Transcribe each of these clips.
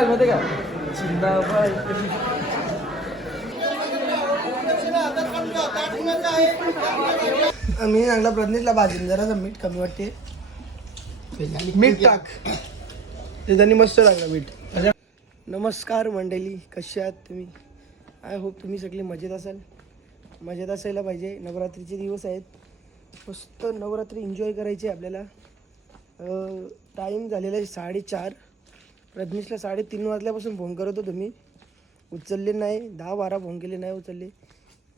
मी चांगला प्रज्ञेशला भाजून जरा मीठ कमी वाटते. मीठ टाक ते त्यांनी मस्त लागला मीठ. नमस्कार मंडळी, कशी आहात तुम्ही? आय होप तुम्ही सगळे मजेत असाल. मजेत असायला पाहिजे. नवरात्रीचे दिवस आहेत, मस्त नवरात्री एन्जॉय करायची आपल्याला. टाईम झालेला आहे 4:30. प्रज्ञेशला 3:30 वाजल्यापासून फोन करत होतो मी, उचलले नाही. 10-12 फोन केले, नाही उचलले.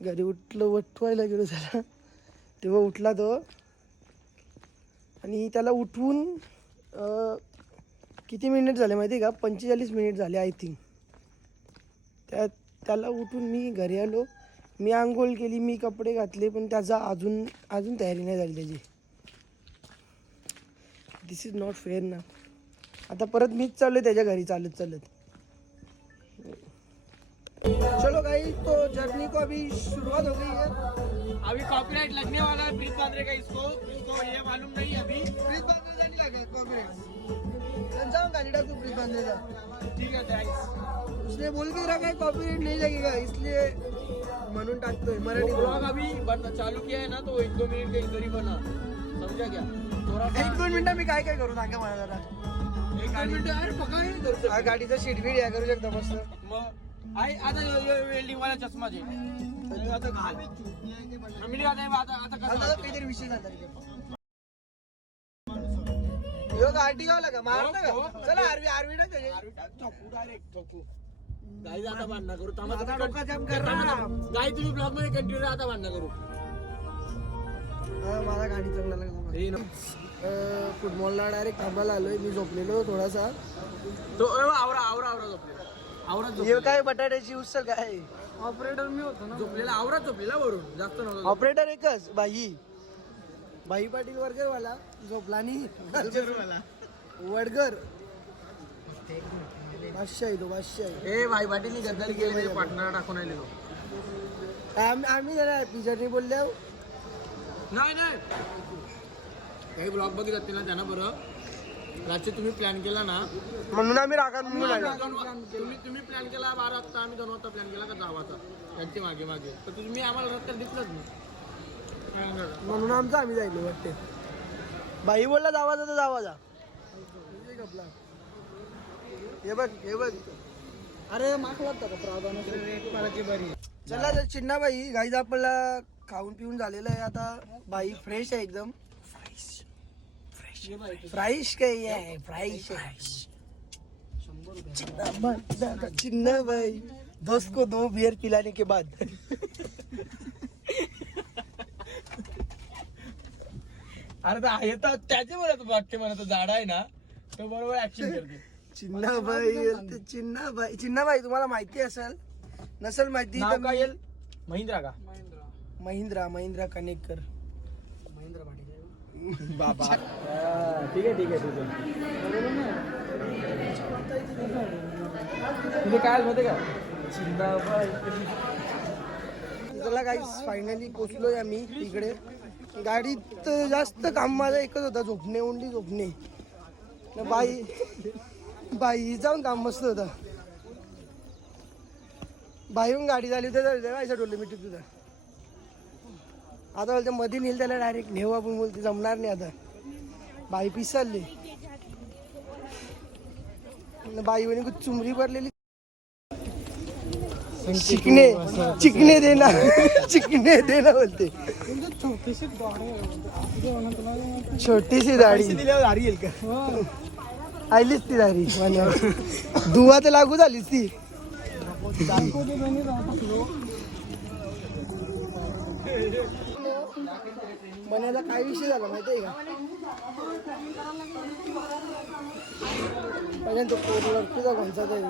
घरी उठवायला गेलो त्याला, तेव्हा उठला तो. आणि त्याला उठवून किती मिनिट झाले माहिती आहे का? 45 मिनिट झाले आय थिंक. त्याला उठून मी घरी आलो. मी आंघोळ केली, मी कपडे घातले, पण त्याचा अजून तयारी नाही झाली त्याची. दिस इज नॉट फेअर ना. आता परत मीच चाललोय त्याच्या घरी चालत. चलो गाइस, तो जर्नी को अभी शुरुआत हो गई है. अभी कॉपीराइट लगने वाला है प्रीत बांद्रे का. इसको ये मालूम नहीं अभी. प्रीत बांद्रेचा नहीं लगा कॉपीराइट. त्यांचा गाड़ी डाल तू प्रीत बांद्रेचा. ठीक है थैंक्स. उसने बोल के रखा है कॉपीराइट नहीं लगेगा, इसलिए म्हणून टाकतोय मराठी ब्लॉग अभी चालू किया है ना, तो 1-2 मिनट के इधर ही बना, समझा क्या? थोड़ा 1-2 मिनिटं मी काय करू सांगा मला जरा. 1-2 मिनट अरे पका हा गाडीचा शीट बीट या करू शकता मस्त. मग आई आता वेल्डिंग वाला चष्मा जे आता घाल फॅमिली आता कसं काहीतरी विषय झाला योग आरटीओला का मारता का? चला आरवी ना डायरेक्ट गाईज आता भांडणं करू. आता डोका जाम कर ना. गाई तुम्ही ब्लॉग मध्ये कंटिन्यू आता भांडणं करू. मला गाडी चांगला लागला. फुटबॉलला डायरेक्ट थांबायला आलोय. मी झोपलेलो थोडासा. तो आवरा हे काय बटाट्याची उसल काय? ऑपरेटर मी होतो ना झोपलेला वरून जास्त नव्हतं. ऑपरेटर एकच बाई पाटील वर्गर वाला झोपला आणि वडगर बादशाही. ए भाई पाटील गद्दारी केली, पार्टनर टाकून आले तो. आम्ही जरा पिझ्झानी बोलले नाही काही ब्लॉग बघित असतील ना त्यांना. बरं रात्री तुम्ही प्लॅन केला ना, म्हणून आम्ही रागात तुम्ही प्लॅन केला 12 वाजता, आम्ही 2 वाजता प्लॅन केला का 10 वाजता त्यांचे मागे तर तुम्ही आम्हाला रस्त्यात दिसलंच नाही. म्हणून आमचं आम्ही जायलो वाटते. बाई बोलला जावाचा तर जावा. हे बघ अरे माखला चला चिन्नाबाई. गाईज आपल्याला खाऊन पिऊन झालेलं आहे आता. बाई फ्रेश आहे एकदम. फ्राइश काय आहे? फ्राइश चिन्ना भाई 10 को 2 बियर पिलाने के बाद. अरे तर त्याचे म्हणत वाक्य म्हणत झाडा आहे ना, तो बरोबर ऍक्शन करते. चिन्नाबाई तुम्हाला माहिती असेल, नसेल माहिती तर काय येईल? महिंद्रा का? महिंद्रा कनेक्टर. बाबा ठीक आहे तुझे काय माहिती का? चला काही फायनली पोचलोय आम्ही इकडे. गाडीत जास्त काम माझा एकच होता, झोपणे. ओनली झोपणे. बाई जाऊन काम मस्त होता. बाईहून गाडी झाली होती डोले मिठी तुझा. आता बोलते मध्ये नेल त्याला डायरेक्ट नेऊ आपण. बोलते जमणार नाही आता. बाई पिसालली. बाई म्हणे चुमरी भरलेली. चिकने देना बोलते. छोटीशी दाढी येईल का? आलीच ती दाढी. दुवा तर लागू झालीच ती. मनाला काय विषय झाला माहितीये का? पहिल्या तो पोरला कोणचा तरी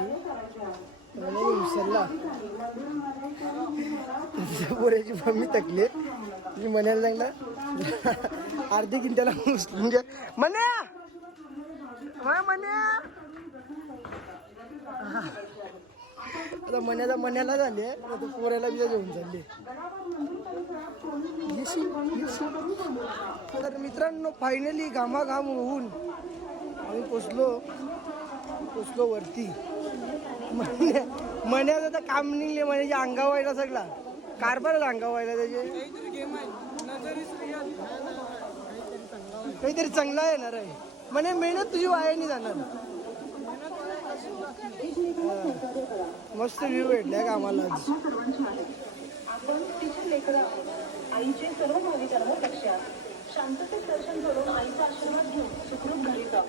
विसरला. पोऱ्याची मम्मी तकले. मी मनाला सांगला अर्धी किंट्याला म्हणजे मन्या आता मन्याला झाले. आता पोऱ्याला बी घेऊन चालले. तर मित्रांनो फायनली घामाघाम होऊन आम्ही पोचलो वरती. म्हणे आता काम निघले म्हणे अंगा व्हायला सगळा कारभारच अंगा व्हायला त्याचे काहीतरी चांगला येणार आहे म्हणे मेहनत तुझी वाया नाही जाणार. मस्त व्ह्यू भेटलाय का आम्हाला आज. आपण तिच्या लेकरा आईचे सर्व भाविकांना लक्षात शांततेत दर्शन करून आईचा आशीर्वाद घेऊन सुखरूप घरी जाऊ.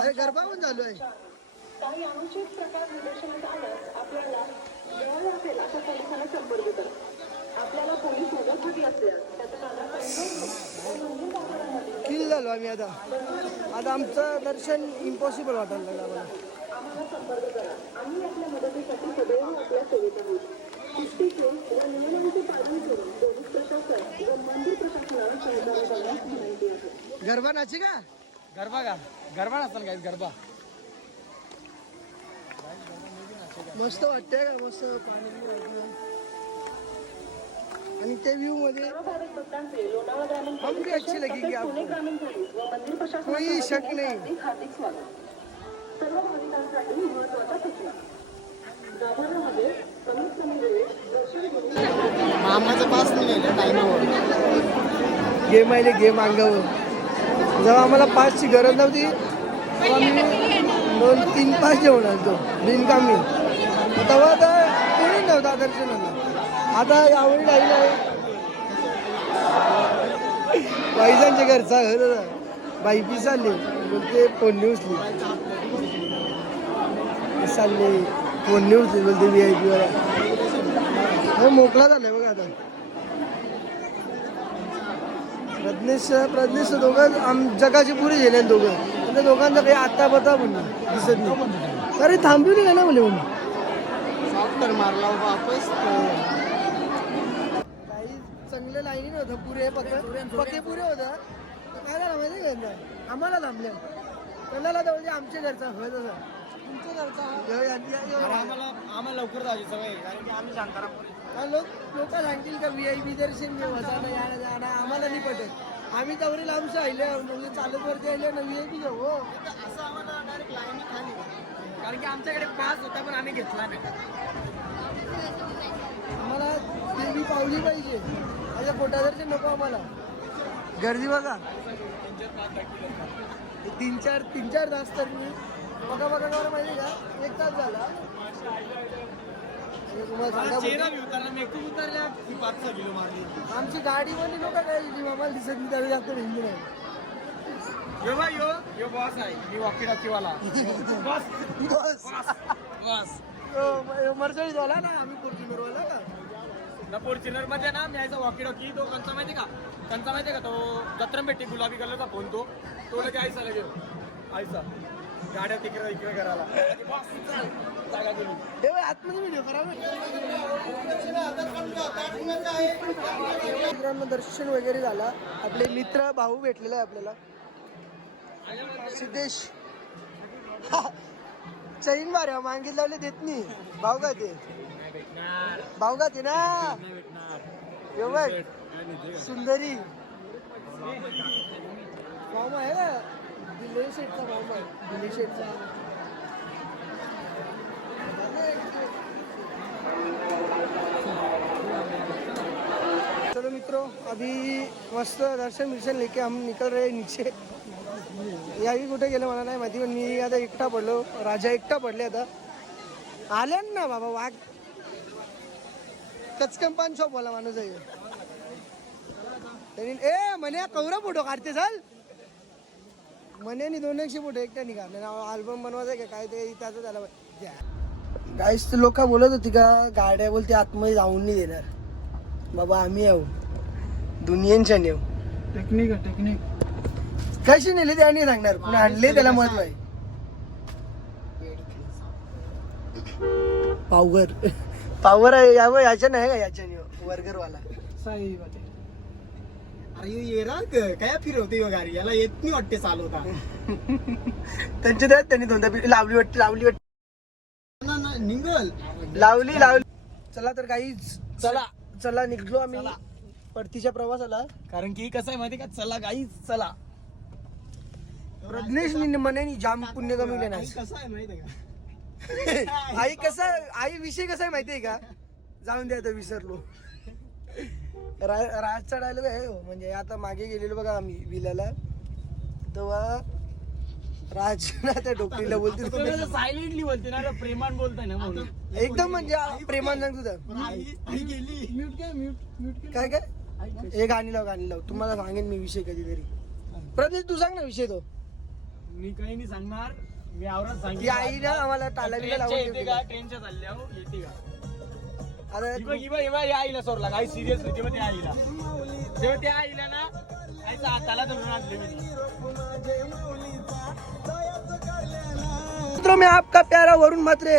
अरे गरबा पण चालू आहे. काही अनुचित प्रकार निदर्शनास आल्यास आपल्याला जवळ असेल अशा पोलिसांना संपर्क करा. आपल्याला पोलीस मदत असल्यास त्याचा आधार फील झालो आम्ही आता आमचं दर्शन इम्पॉसिबल वाटायला लागलं आम्हाला. आम्हाला संपर्क करा. आम्ही आपल्या मदतीसाठी सदैव आपल्या सेवेत आहोत. शिस्तीचे व नियमांचे पालन करून पोलीस प्रशासन व मंदिर प्रशासनाला सहकार्य करण्यास विनंती आहे. गरबा नाची का गरबा का गरबा नसताना काय गरबा मस्त वाटतंय का मस्त पाणी आणि त्या व्ह्यू मध्ये सर्व भाविक भक्तांचे लोणावळा ग्रामीण हम भी अच्छी लगेगी पुणे आपको ग्रामीण पोलीस व मंदिर प्रशासन कोई शक नहीं. हार्दिक स्वागत. सर्व भाविकांसाठी महत्त्वाच्या सूचना. गाभाऱ्यामध्ये कमीत कमी वेळेत दर्शन घेऊन मामाचं पास निघालं टायमावर. गेम आहे गेम अंगावर. जेव्हा आम्हाला पासची गरज नव्हती तेव्हा मी 2-3 पास जेवण आलतो बिनकामी. तेव्हा आता कोणी नव्हता दर्शनाला. आता यावेळी लाईन आहे बाईजांच्या घरचा घर होता. बाई पी चालले बोलते फोन उचली चालले फोन उचली बोलते VIP वाला मोकळा झालाय बघा आता. प्रज्ञेश दोघं जगाचे पुरे गेले दोघं. त्या दोघांचा काही आता बता पण दिसत नाही. अरे थांबली का ना बोले सॉफ्टवेअर मारला वापस. काही चांगले लाईनी नव्हतं पुरे पके पुरे होतं. काय झालं माहिती का आम्हाला थांबल्या त्यांना तर म्हणजे आमच्या घरचा होय तसा तुमच्या घरचा आम्हाला लवकर जायची सवय कारण की आम्ही शांताराम लोक सांगतील का VIP दर्शन घेऊ जाणं यानं जाणं आम्हाला नाही पटत. आम्ही तवरी लांबशी आले म्हणजे चालत वरती आले ना VIP घेऊ हो. असं आम्हाला डायरेक्ट लाईनी खाली कारण की आमच्याकडे पास होता पण आम्ही घेतला नाही. आम्हाला देवी पावली पाहिजे माझ्या पोटादर्शन नको आम्हाला. गर्दी बघा 3-4 तास तर मी बघा माहिती का 1 तास झाला. तुम्हाला आमची गाडी मध्ये लोक काय आम्हाला दिसत नाही त्यावेळी जास्त हिंदी नाही. बॉस आहे मी वॉकी टॉकीवाला मर्सडीज वाला ना आम्ही फॉर्च्युनर वाला का फॉर्च्युनर मध्ये ना मी यायचा वॉकी टॉकी तो कंचा माहिती का तो जत्रा भेटते गुलाबी कलरचा फोन तो लगे आयसा लगे आयसा गाड्या तिकडे इकडे करायला जागा दिली. आतमध्ये व्हिडिओ करा. मित्रांनो दर्शन वगैरे झाला. आपले मित्र भाऊ भेटलेला आहे आपल्याला सिद्धेश. चैन मारे मागितले लावले देत नाही भाऊ का ते ना सुंदरी फॉर्म आहे का दिल्ली शेटचा फॉर्म आहे दिल्ली शेटचा. चलो मित्रों अभी मस्त दर्शन लेके हम निकल रहे नीचे. याही कुठे गेलं मला नाही माहिती पण मी आता एकटा पडलो. राजा एकटा पडले आता आले ना बाबा वाघ कचकन पान शॉप वाला माणूस आहे त्यांनी म्हणे कवरा फोटो काढते चाल म्हणे 200 फोटो एकट्याने काढले अल्बम बनवायचा का काय ते त्याचं झालं. गाईस लोक बोलत होती का गाड्या बोलते आतमध्ये जाऊन नाही देणार. बाबा आम्ही येऊ दुनियेच्या नेऊ टेक्निक कशी नेली त्याने सांगणार पण आणले त्याला महत्व आहे. पावर आहे याच्या नाही का याच्याने वर्गरवाला सही बात आहे. अरे ये रा काय फिरवते गाडी याला येत नाही वाटते चालवता. त्यांच्या त्यात त्यांनी दोनदा लावली वाटते निघल लावली. चला तर काहीच चला निघलो आम्ही परतीच्या प्रवासाला. कारण की कसं आहे माहिती का चला गाईच चला. प्रज्ञेश म्हणे जाम पुण्य कमी नाही कसं आहे माहिती का आई आई विषय कसा आहे माहितीये का, जाऊन द्या आता विसरलो. राजचा डायलॉग आहे हो. म्हणजे आता मागे गेलेलो बघा आम्ही विल्याला, तेव्हा राज ना त्या डोकरीला बोलते सायलेंटली बोलते ना, प्रेमान बोलताय ना म्हणून. एकदम म्हणजे प्रेमान सांग तुझं काय काय. हे गाणी लाव तुम्हाला सांगेन मी विषय कधीतरी. प्रदेश तू सांग ना विषय तो. मी काही नाही सांगणार, मी आवरात ती सांगितलं. आई ना आम्हाला टालावीला लावून येते ठेवते. का ट्रेनच्या चालल्या हो, येते का. आता इवा या आईला सोडला काही सिरियस जेव्हा त्या आईला, जेव्हा त्या आईला ना आईचा हाताला धरून आणले मी. मित्रों में आपका प्यारा वरुण म्हात्रे.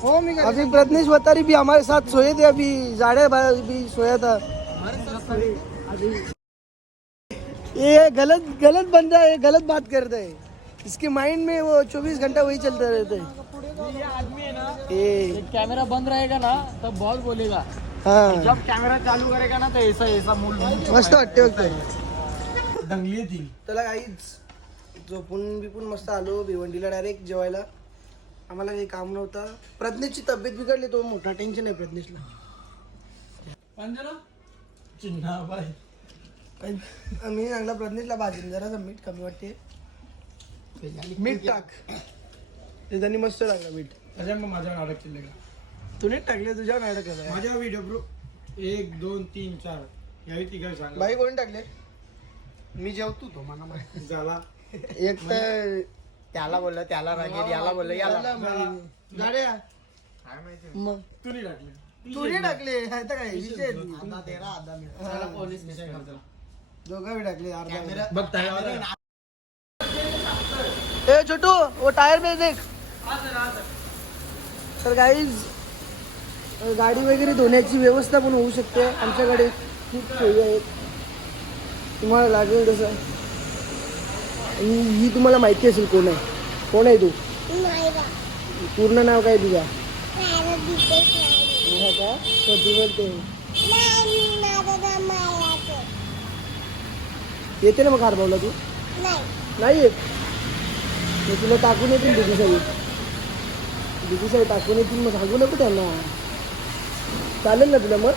हो मी अभी प्रज्ञेश वतारी भी हमारे साथ सोए थे. अभी जाड़े भी सोया था. ये गलत बंदा है, गलत बात करता है. इसके माइंड में वो 24 घंटा वही चलता रहता है. ये आदमी है ना, ये कैमरा बंद रहेगा ना तब बहुत बोलेगा, हाँ जब कैमरा चालू करेगा ना तो ऐसा ऐसा मूल मस्त वाटते बघ. दंगली थी. त्याला काहीच झोपून बिपून मस्त आलो भिवंडीला डायरेक्ट जेवायला. आम्हाला काही काम नव्हतं. प्रज्ञेशची तब्येत बिघडली, तो मोठा टेन्शन आहे प्रज्ञेशला. चिन्हा बाई मी सांगला प्रज्ञेशला भाजीन जरा मीठ कमी वाटते, मीठ टाक. ते त्यांनी मस्त टाकलं मीठ. त्याच्या मग माझ्या नाटक केले का, तू नीट टाकले तुझ्या नाटक कसं माझ्या व्हिडिओ ब्रो 1 2 3 4 यावी तिघा सांग बाई कोणी टाकले. मी जेवतो तो मला माहिती झाला. एक तर त्याला बोललं, त्याला रागेल, याला बोललं, याला गाड्या काय माहिती मग तू नाही टाकले, तू नाही टाकले. आता काय विषय पोलीस दोघं बी टाकले अर्धा. बघ त्याला ए छोटू वो टायर में देख. तर गाईज गाडी वगैरे धुण्याची व्यवस्था पण होऊ शकते आमच्याकडे. खूप सोयी आहेत, तुम्हाला लागेल तसं. आणि ही तुम्हाला माहिती असेल कोण आहे. कोण आहे तू. पूर्ण नाव काय तुझा. हा का कधी बोलते. येते ना मग खारबावला तू. नाही येत. मग तुला टाकून येतील दिदी साहेब टाकून येतील. मग सांगू नको त्यांना. चालेल ना तुला मग.